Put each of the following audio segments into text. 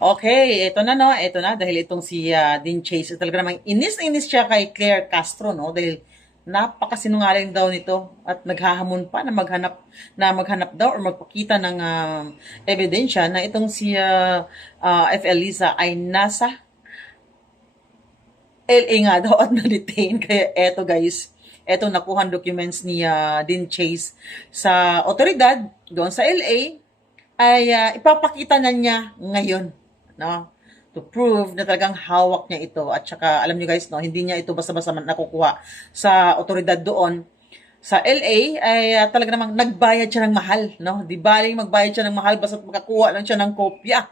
Okay, ito na no, ito na dahil itong si ah, Dean Chase talaga namang inis na inis siya kay Claire Castro no dahil napakasinungaling daw nito at naghahamon pa na maghanap na maghanap daw or magpakita ng ah, ebidensya na itong si ah, ah, FL Lisa ay nasa LA nga daw at na-detain. Kaya eto guys, eto nakuhan documents ni ah, Dean Chase sa otoridad doon sa LA ay ah, ipapakita na niya ngayon. No? To prove na talagang hawak niya ito. At saka, alam niyo guys, no, hindi niya ito basta-basta man nakukuha sa otoridad doon sa LA ay ah, talaga namang nagbayad siya ng mahal, no? Di baling magbayad siya ng mahal basta makakuha lang siya ng kopya.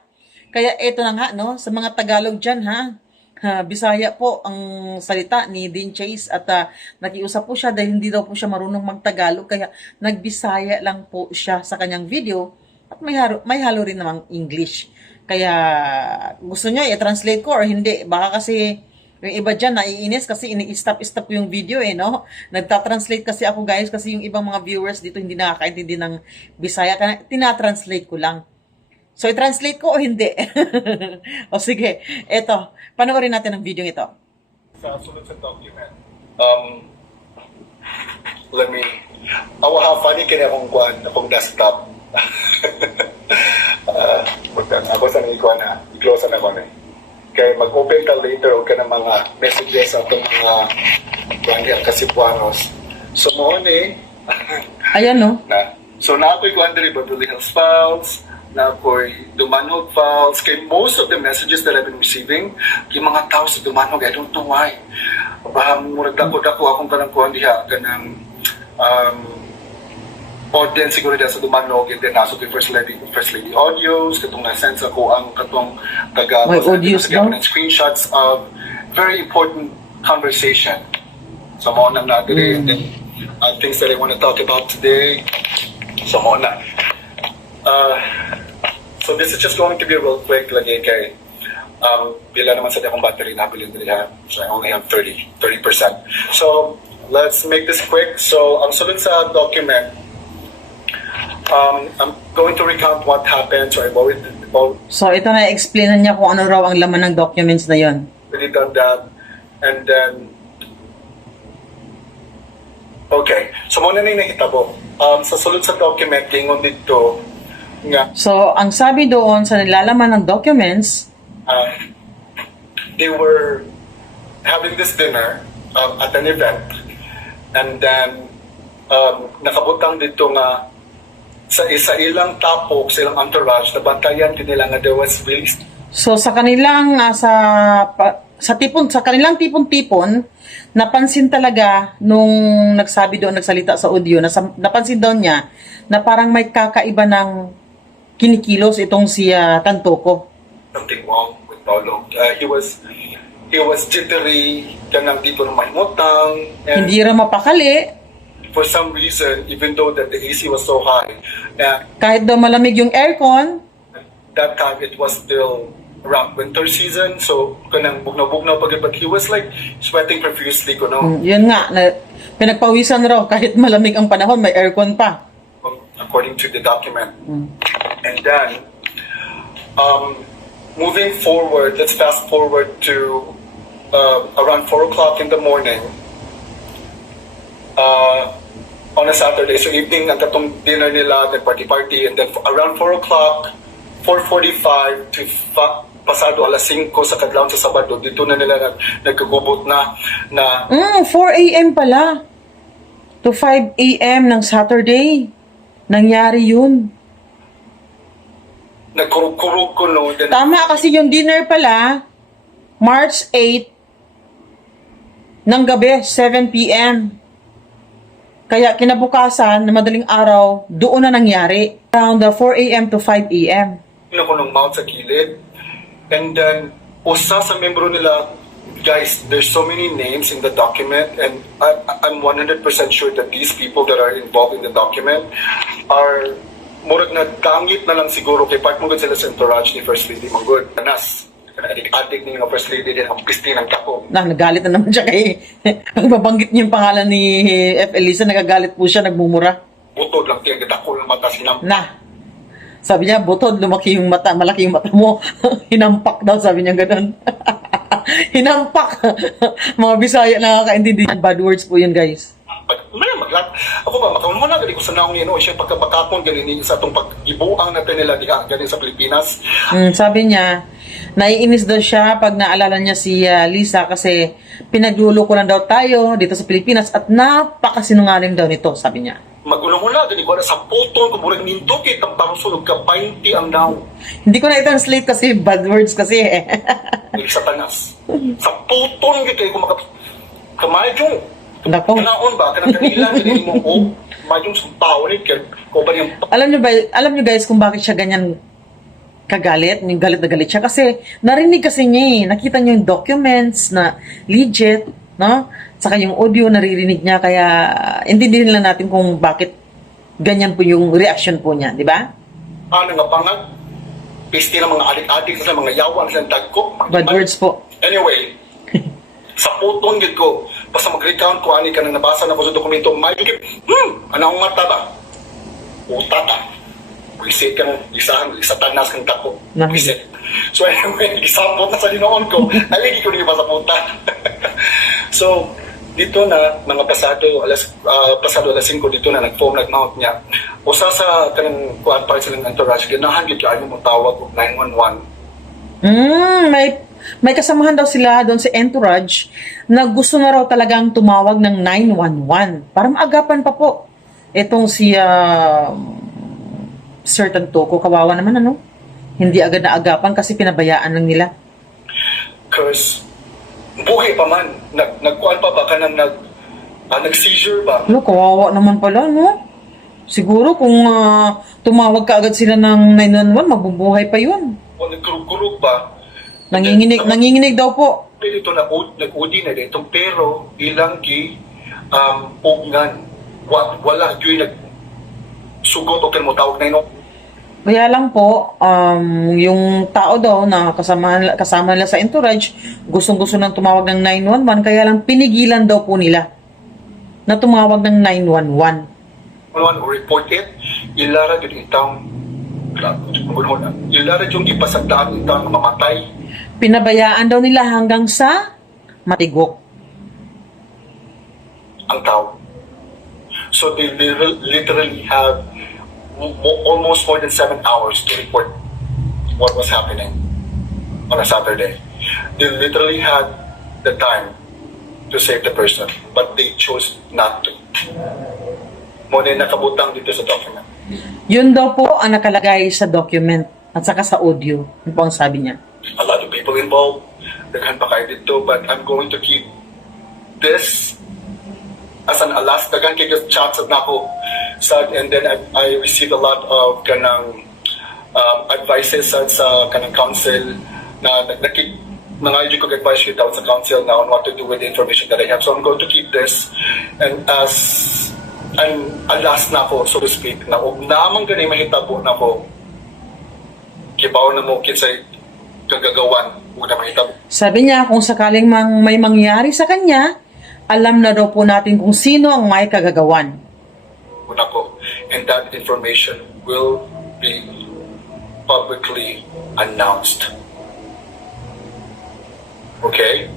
Kaya eto na nga, no, sa mga Tagalog dyan, ha? Ha, Bisaya po ang salita ni Dean Chase at ah, nakiusap po siya dahil hindi daw po siya marunong magtagalog kaya nagbisaya lang po siya sa kanyang video at may halo, may halo rin namang English. Kaya gusto niya i-translate ko or hindi. Baka kasi yung iba dyan naiinis kasi ini-stop-stop yung video eh, no? Nagta-translate kasi ako guys kasi yung ibang mga viewers dito hindi nakakaintindi ng Bisaya. Kaya tinatranslate ko lang. So, i-translate ko o hindi? o sige, eto. Panoorin natin ang video ito. sa document. Um, let me, awa funny kini akong kuan, akong desktop. uh, ako ikuan na, i-close na ako na eh. Kaya mag-open ka later o ka ng mga messages sa itong mga kuan diyan kasipuanos. So mo ni, Ayan, no? na, so na ako'y kuan diri Beverly Hills Files, na ako'y Dumanog Files, kay most of the messages that I've been receiving, yung mga tao sa Dumanog, I don't know why. Bahang murag dako-dako akong kanang kuhan diha, kanang um, audience siguro diha sa Dumanog, and then naso kay First Lady, First Lady audios, katong na-sense ako ang katong taga, May audios daw? and screenshots of very important conversation. So mo na na today, and then uh, things that I want to talk about today. So mo na. Uh, so this is just going to be real quick lagi kay um, pila naman sa akong battery na bilhin nila. So I only have 30, 30%. So let's make this quick. So ang sunod sa document, um, I'm going to recount what happened. So I've already, So, ito na explainan niya kung ano raw ang laman ng documents na yon. already done that. And then, okay. So muna na yung nahitabo. Um, sa sulod sa document, gingon dito nga So, ang sabi doon sa nilalaman ng documents, uh, they were having this dinner um, at an event and then um, nakabutang dito nga sa isa ilang tapok sa ilang entourage na bantayan din nila nga there was really so sa kanilang ah, sa pa- sa tipon sa kanilang tipon-tipon napansin talaga nung nagsabi doon nagsalita sa audio na napansin daw niya na parang may kakaiba ng kinikilos itong si ah, Tantoko. something wrong with Paulo. Uh, he was he was jittery, kanang dito na mahimutang, and Hindi ra mapakali for some reason, even though that the AC was so high, na kahit daw malamig yung aircon, that time it was still around winter season, so kanang bugnaw-bugnaw pag but he was like sweating profusely, kuno. Mm, yun nga na pinagpawisan raw kahit malamig ang panahon may aircon pa. according to the document. And then, um, moving forward, let's fast forward to uh, around 4 o'clock in the morning uh, on a Saturday. So evening, ang katong dinner nila, the party-party, and then around 4 o'clock, 4.45 to pasado alas 5 sa kadlawon sa Sabado, dito na nila nag, nagkagubot na na Mm, 4 a.m. pala. To 5 a.m. ng Saturday. Nangyari yun. nagkurog-kurog ko no. Then, Tama kasi yung dinner pala, March 8 ng gabi, 7 p.m. Kaya kinabukasan, na madaling araw, doon na nangyari. Around the 4 a.m. to 5 a.m. na ko ng mount sa kilid. And then, usa sa membro nila, guys, there's so many names in the document and I, I'm 100% sure that these people that are involved in the document are murag na kangit na lang siguro kay part mo sila sa entourage ni First Lady Manggod. Anas, adik-adik ni First Lady din ang pisti ng tako. Na, nagalit na naman siya kay... Pag mabanggit niya yung pangalan ni F. Elisa, nagagalit po siya, nagmumura. Butod lang tiyan, dako lang mata sinam. Na. Sabi niya, butod, lumaki yung mata, malaki yung mata mo. Hinampak daw, sabi niya ganun. Hinampak. Mga Bisaya nakakaintindi. Bad words po yun, guys. Pag, may maglat. Ako ba, makaunmo na gali ko sa naong yun, siya pagkabakakon ganini sa itong pag-ibuang natin nila diha, ganin sa Pilipinas. Mm, sabi niya, naiinis daw siya pag naalala niya si ah, Lisa kasi pinaglulo ko lang daw tayo dito sa Pilipinas at napakasinungaling daw nito, sabi niya. Magulong-ula, gani ko na sa puton, kumurang nindukit, ang parusulog ka, 20 ang daw. Hindi ko na i-translate kasi bad words kasi eh. Sa tanas. Sa puton, gito, kung maka... Kamayong, Nako. kanaon ba, kanang kanila, gani mo, o, mayong sampaw ni, kaya, ko ba niyang Alam niyo ba, alam niyo guys kung bakit siya ganyan kagalit, yung galit na galit siya kasi narinig kasi niya eh, nakita niyo yung documents na legit, no? Saka yung audio naririnig niya kaya intindihin lang natin kung bakit ganyan po yung reaction po niya, di ba? ano nga pangag, pisti ng mga adik-adik sa mga yawan sa tagko. Bad words po. Anyway, sa putong yun ko, basta mag-recount ko, ani ka nang nabasa na ko sa dokumento, may yung hmm, anong mata ba? Uta ta. Wisit ka ng isahan, isa tanas kang tako. Wisit. So anyway, isapot na sa linoon ko, aligi ko niyo ba sa puta. so, dito na, mga pasado, alas, ah, pasado alas 5 dito na, nag-phone, nag-mount niya. Usa sa kanang kuan para silang entourage, ganahan yun kaya mo tawag og 911. Mm, may may kasamahan daw sila doon sa entourage na gusto na raw talagang tumawag ng 911 para maagapan pa po. Itong si ah, certain toko kawawa naman ano? Hindi agad na agapan kasi pinabayaan lang nila. Cause, buhay pa man. Nag, nagkuhan pa ba ka nang nag, ah, nag-seizure ba? ano kawawa naman pala no? Siguro kung ah, tumawag ka agad sila ng 911 mabubuhay pa yun. O nagkurug-kurug ba? nanginginig nanginginig daw po Pero ito na, nag-udi na dito, pero ilang gi um, pugngan. Wa, wala, yun nag sugot o mo tawag na ino. Kaya lang po, um, yung tao daw na kasama, kasama nila sa entourage, gustong-gusto nang tumawag ng 911, kaya lang pinigilan daw po nila na tumawag ng 911. One, report it, ilara yun itang ilara yung ipasagdaan itang mamatay. Pinabayaan daw nila hanggang sa matigok. ang tao. So they literal- literally have mo- mo- almost more than seven hours to report what was happening on a Saturday. They literally had the time to save the person, but they chose not to. Muna yung nakabutang dito sa document. Yun daw po ang nakalagay sa document at saka sa audio. Yun po ang sabi niya. Involved. Daghan pa dito, but I'm going to keep this as an alas. Daghan kayo chats at nako. Sa, and then I, I received a lot of kanang um, advices sa, sa kanang council na nakik mga ko advice kita sa council now on what to do with the information that I have. So I'm going to keep this and as an alas na ako, so to speak, na og namang gani mahitabo na ko, kibaw na mo kinsay kagagawan ug na mahitabo. Sabi niya, kung sakaling mang may mangyari sa kanya, alam na daw po natin kung sino ang may kagagawan. una ko. And that information will be publicly announced. Okay?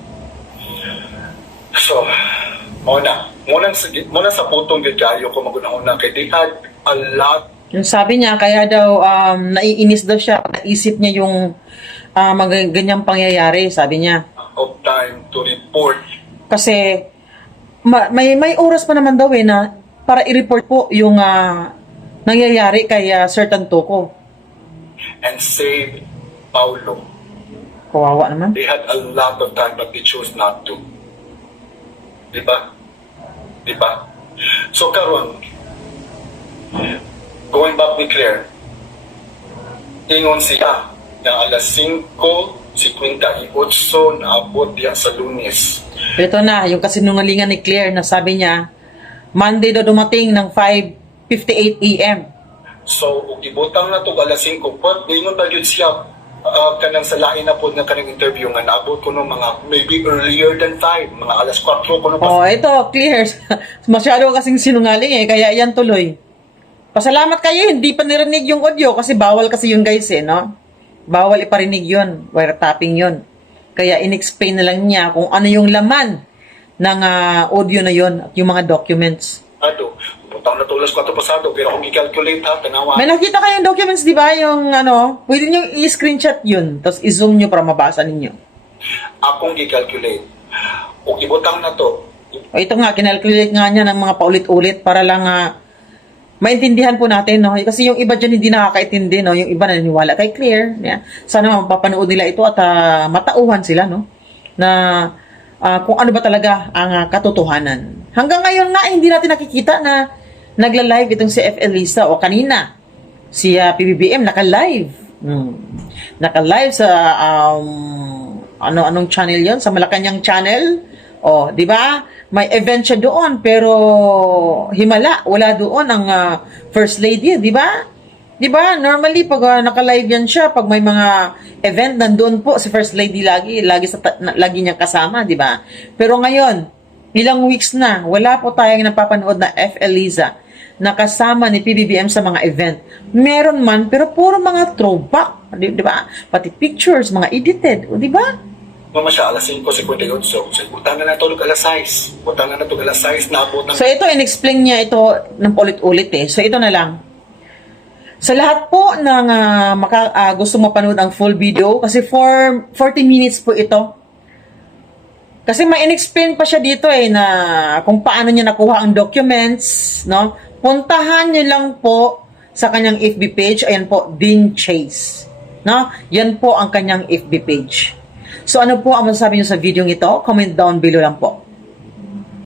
So, muna. Muna sa, muna sa putong gayo ko magunahuna kay they had a lot Yung sabi niya, kaya daw um, naiinis daw siya, naisip niya yung uh, mga ganyang pangyayari, sabi niya. of time to report Kasi ma- may may oras pa naman daw eh na para i-report po yung ah, nangyayari kay ah, certain toko. and save Paulo. Kawawa naman. They had a lot of time but they chose not to. Di ba? Di ba? So karon, going back with Claire, ingon siya na alas 5.58 naabot diya sa lunes. Ito na, yung kasinungalingan ni Claire na sabi niya, Monday daw dumating ng 5.58 a.m. So, ug ibutang na to alas 5, but ingon ba yun siya uh, kanang sa lain na po na kanang interview nga naabot ko no mga maybe earlier than 5, mga alas 4 ko no Oh, ito, clear. Masyado kasing sinungaling eh, kaya yan tuloy. Pasalamat kayo, hindi pa nirinig yung audio kasi bawal kasi yun guys eh, no? Bawal iparinig yun, wiretapping yun. Kaya in-explain na lang niya kung ano yung laman ng ah, audio na yun at yung mga documents. Ato, butang na tulas ko pasado, pero kung i-calculate ha, tanawa. May nakita kayong documents, di ba? Yung ano, pwede nyo i-screenshot yun, tapos i-zoom nyo para mabasa ninyo. Akong i-calculate. Kung ibutang na to, O ito nga, kinalculate nga niya ng mga paulit-ulit para lang ah, maintindihan po natin, no? Kasi yung iba dyan hindi nakakaintindi, no? Yung iba naniniwala kay Clear. Yeah. Sana mapapanood nila ito at ah, matauhan sila, no? Na ah, kung ano ba talaga ang ah, katotohanan. Hanggang ngayon nga, hindi natin nakikita na nagla-live itong si F. Elisa o kanina. Si ah, PBBM naka-live. Hmm. Naka-live sa um, ano anong channel 'yon? Sa Malacanang channel. Oh, 'di ba? May event siya doon pero himala, wala doon ang ah, first lady, 'di ba? 'Di ba? Normally pag ah, naka-live yan siya, pag may mga event nandoon po si first lady lagi, lagi sa lagi niyang kasama, 'di ba? Pero ngayon, ilang weeks na, wala po tayong napapanood na F. Eliza na kasama ni PBBM sa mga event. Meron man, pero puro mga throwback, di, ba? Pati pictures, mga edited, di ba? Mama siya alas 5.58. So, butang na na tulog alas 6. Butang na na tulog alas 6, naabot ng So ito, in-explain niya ito ng ulit-ulit eh. So ito na lang. Sa lahat po ng ah, maka, ah, gusto mapanood ang full video, kasi for 40 minutes po ito. Kasi may in-explain pa siya dito eh na kung paano niya nakuha ang documents, no? Puntahan niyo lang po sa kanyang FB page, ayan po, Dean Chase. No? Yan po ang kanyang FB page. So ano po ang masasabi niyo sa video ito? Comment down below lang po.